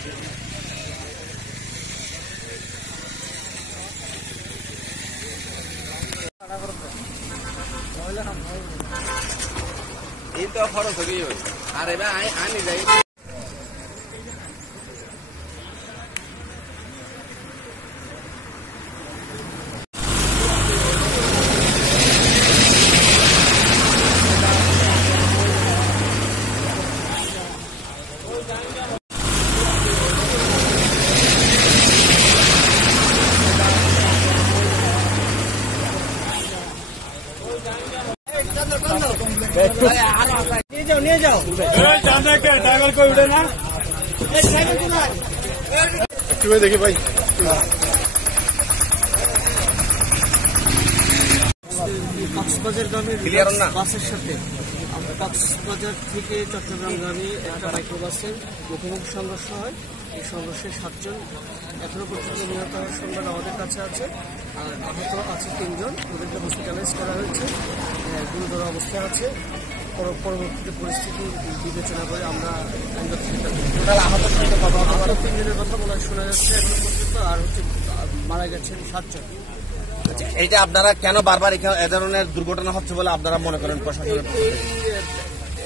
এই তো খরচ হয়ে গেল আর এবার আনি যাই নিয়ে যাও ড্রাইভার কই উঠে না দেখি ভাই কক্সবাজারগামী বাসের সাথে কক্সবাজার থেকে চট্টগ্রামগামী একটা মাইক্রোবাসের মুখোমুখি সংঘর্ষ হয়। এই সংঘর্ষে 7 জন এখনো পর্যন্ত নিহত হওয়ার সংবাদ আমাদের কাছে আছে, আর আহত আছে 3 জন। ওদেরকে হসপিটালাইজ করা হয়েছে, গুরুতর অবস্থায় আছে। পরবর্তীতে পরিস্থিতি বিবেচনা করে আমরা আহত 3 জনের কথা শোনা যাচ্ছে এখনো পর্যন্ত, আর মারা গেছেন 7 জন। এইটা আপনারা কেন বারবার এ ধরনের দুর্ঘটনা হচ্ছে বলে আপনারা মনে করেন প্রশাসনের?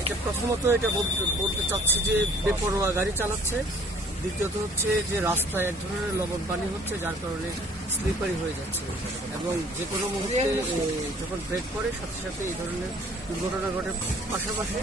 এটা প্রথমত এটা বলতে চাচ্ছি যে বেপরোয়া গাড়ি চালাচ্ছে, দ্বিতীয়ত হচ্ছে যে রাস্তায় এক ধরনের লবণ পানি হচ্ছে, যার কারণে স্লিপারি হয়ে যাচ্ছে এবং যে কোনো মুহূর্তে যখন ব্রেক করে সাথে সাথে এই ধরনের দুর্ঘটনা ঘটে। পাশাপাশি